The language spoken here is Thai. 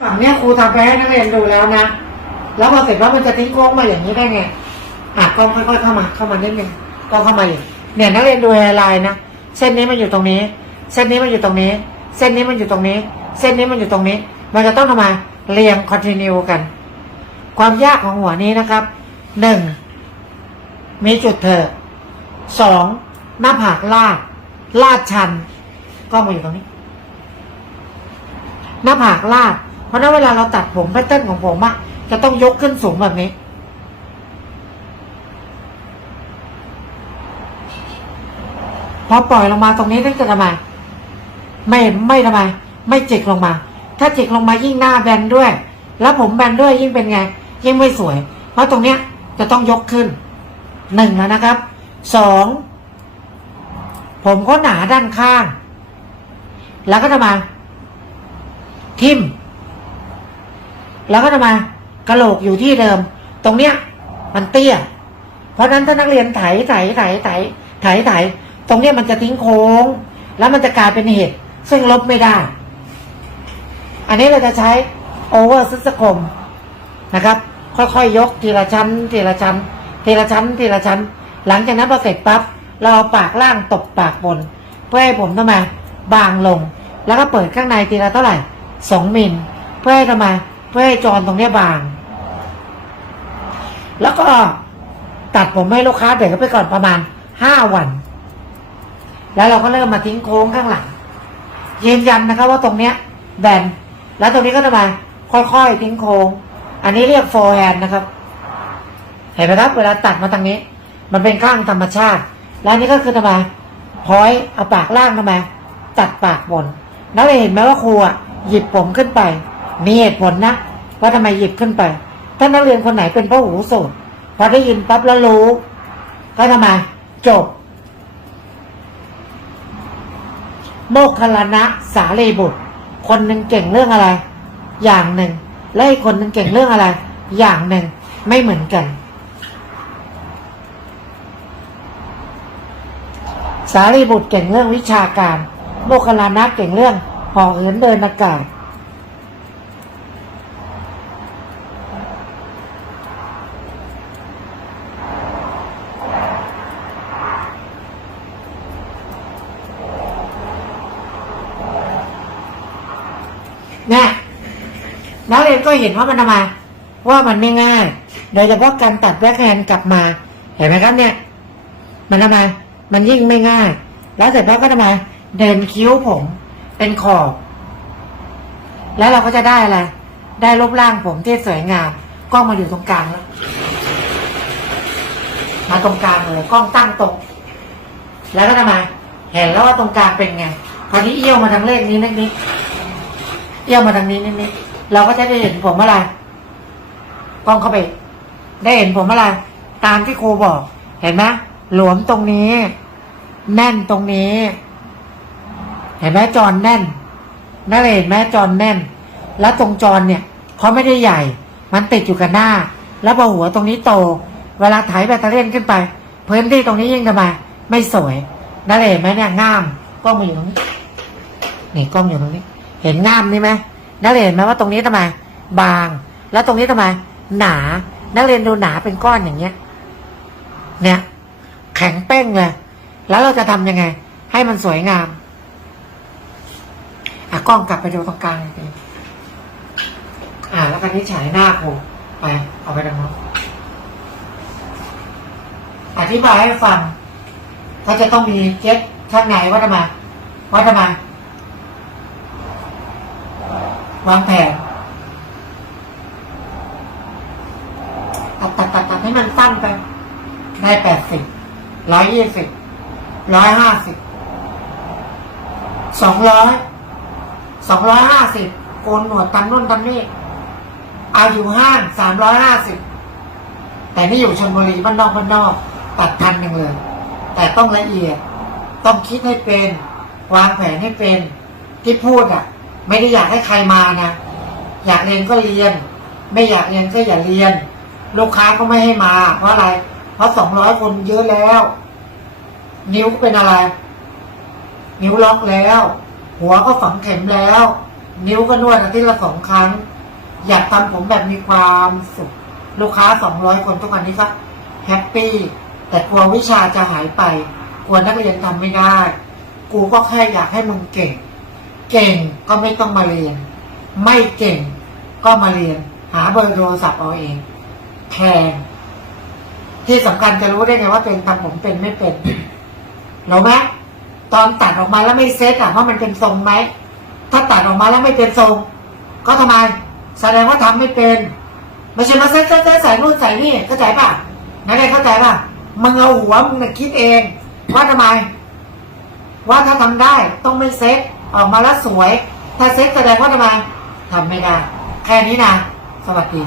ฝั่งเนี้ยครูทำไปให้นักเรียนดูแล้วนะ แล้วพอเสร็จแล้วมันจะทิ้งโค้งมาอย่างนี้ได้ไง อะกล้องค่อยๆเข้ามา เข้ามานิดนึงกล้องเข้ามาอีกเนี่ยนักเรียนดูแฮร์ไลน์นะ เส้นนี้มันอยู่ตรงนี้ เส้นนี้มันอยู่ตรงนี้ เส้นนี้มันอยู่ตรงนี้ เส้นนี้มันอยู่ตรงนี้ มันจะต้องทำไมาเรียงคอนติเนียกัน ความยากของหัวนี้นะครับ หนึ่ง มีจุดเถอะสอง หน้าผากลาด ลาดชัน กล้องมาอยู่ตรงนี้ หน้าผากลาด เพราะนั้นเวลาเราตัดผมแพทเทิร์นของผมอะจะต้องยกขึ้นสูงแบบนี้ พอปล่อยลงมาตรงนี้นั่นจะทำไมไม่ไม่ทำไม ไม่จิกลงมา ถ้าจิกลงมายิ่งหน้าแบนด้วย แล้วผมแบนด้วยยิ่งเป็นไง ยิ่งไม่สวย เพราะตรงเนี้ยจะต้องยกขึ้นหนึ่งแล้วนะครับสองผมก็หนาด้านข้าง แล้วก็ทำไมทิม แล้วก็ทำไมกระโหลกอยู่ที่เดิม ตรงเนี้ย มันเตี้ย เพราะฉะนั้นถ้านักเรียนไถไถไถไถไถไถตรงเนี้ยมันจะทิ้งโค้ง แล้วมันจะกลายเป็นเห็ดซึ่งลบไม่ได้ อันนี้เราจะใช้โอเวอร์ซิสคมนะครับ ค่อยๆยยกทีละชั้น ทีละชั้น ทีละชั้น ทีละชั้น หลังจากนั้นพอเสร็จปั๊บเราเอาปากล่างตบปากบน เพื่อให้ผมทำไมบางลง แล้วก็เปิดข้างในทีละเท่าไหร่สองมิลเพื่อให้ทำไม เพื่อให้จรตรงเนี้ยบาง แล้วก็ตัดผมให้ลูกค้าเด็กไปก่อนประมาณห้าวัน แล้วเราก็เริ่มมาทิ้งโค้งข้างหลัง ยืนยันนะครับว่าตรงเนี้ยแบนแล้วตรงนี้ก็ทำไมค่อยๆทิ้งโค้ง อันนี้เรียกโฟร์แฮนนะครับ เห็นไหมครับ เวลาตัดมาทางนี้ มันเป็นข้างธรรมชาติ แล้วนี้ก็คือทำไมพอยเอาปากล่างทำไมตัดปากบน แล้วเราเห็นไหมว่าครูอะหยิบผมขึ้นไป มีเหตุผลนะว่าทำไมหยิบขึ้นไป ถ้านักเรียนคนไหนเป็นพ่อหูสูตรพอได้ยินปั๊บแล้วรู้ ก็ทำไม จบ โมคคลานะสาลีบุตร คนหนึ่งเก่งเรื่องอะไร อย่างหนึ่ง และอีกคนหนึ่งเก่งเรื่องอะไร อย่างหนึ่งไม่เหมือนกัน สารีบุตรเก่งเรื่องวิชาการ โมคคัลลานะเก่งเรื่องห่อเหินเดินอากาศ เนี่ยนักเรียนก็เห็นว่ามันทำไมว่ามันไม่ง่าย โดยเฉพาะการตัดแบ็คแฮนด์กลับมา เห็นไหมครับเนี่ย มันทำไมมันยิ่งไม่ง่าย แล้วเสร็จแล้วก็ทำไมเดินคิ้วผม เป็นขอบ แล้วเราก็จะได้อะไร ได้รูปร่างผมที่สวยงาม กล้องมาอยู่ตรงกลางแล้ว มาตรงกลางเลยกล้องตั้งตรง แล้วก็ทำไม เห็นแล้วว่าตรงกลางเป็นไง คราวนี้เอี้ยวมาทางเลขนี้นิดนิด เอี้ยวมาทางนี้นิดนิดเราก็จะได้เห็นผมอะไรกล้องเข้าไป ได้เห็นผมอะไรตามที่ครูบอก เห็นไหมหลวมตรงนี้ แน่นตรงนี้ เห็นไหมจอนแน่นนั่นเห็นไหมจอนแน่น แล้วตรงจอนเนี่ยเขาไม่ได้ใหญ่ มันติดอยู่กับหน้า แล้วพอหัวตรงนี้โต เวลาถ่ายแบตเตอรี่ขึ้นไป พื้นที่ตรงนี้ยิ่งทำไมไม่สวยนั่นเห็นไหมเนี่ยง่ามกล้องมาอยู่ตรงนี้นี่กล้องอยู่ตรงนี้ เห็นง่ามนี่ไหมนักเรียนเห็นไหมว่าตรงนี้ทำไมบาง แล้วตรงนี้ทำไม หนา นักเรียนดูหนาเป็นก้อนอย่างเงี้ย เนี่ย แข็งเป้งเลย แล้วเราจะทำยังไง ให้มันสวยงามอะกล้องกลับไปดูตรงกลางอีกทีอะแล้วกันนี้ฉายหน้าผมไปเอาไปดังนั้นอธิบายให้ฟังเขาจะต้องมีเจ็ตข้างในว่าทำไมว่าทำไม วางแผนตัดตัดตัดตัดให้มันสั้นไป ได้แปดสิบร้อยยี่สิบร้อยห้าสิบสองร้อยสองร้อยห้าสิบโกนหนวดตำนู่นตำนี่เอาอยู่ห้างสามร้อยห้าสิบแต่นี่อยู่ชนบุรีบ้านนอกบ้านนอก ตัดพันหนึ่งเลย แต่ต้องละเอียด ต้องคิดให้เป็น วางแผนให้เป็น ที่พูดอะ ไม่ได้อยากให้ใครมานะอยากเรียนก็เรียน ไม่อยากเรียนก็อย่าเรียน ลูกค้าก็ไม่ให้มา เพราะอะไร เพราะสองร้อยคนเยอะแล้ว นิ้วก็เป็นอะไร นิ้วล็อกแล้ว หัวก็ฝังเข็มแล้ว นิ้วก็นวดอาทิตย์ละสองครั้ง อยากทำผมแบบมีความสุขลูกค้าสองร้อยคนทุกวันนี้ก็แฮปปี้แต่กลัววิชาจะหายไปกลัวนักเรียนทำไม่ได้ กูก็แค่อยากให้มึงเก่ง เก่งก็ไม่ต้องมาเรียน ไม่เก่งก็มาเรียน หาเบอร์โทรศัพท์เอาเองแพงที่สำคัญจะรู้ได้ไงว่าตัวเองทำผมเป็นไม่เป็นรู้ไหมตอนตัดออกมาแล้วไม่เซ็ตอะว่ามันเป็นทรงไหมถ้าตัดออกมาแล้วไม่เป็นทรง ก็ทำไม แสดงว่าทำไม่เป็นไม่ใช่มาเซ็ตเซ็ตใส่นู่นใส่นี่เข้าใจป่ะนักเรียเข้าใจป่ะมึงเอาหัวมึงคิดเอง ว่าทำไม ว่าถ้าทำได้ต้องไม่เซ็ต ออกมาแล้วสวย ถ้าเซ็ตแสดงว่าทำไมทำไม่ได้ แค่นี้นะ สวัสดี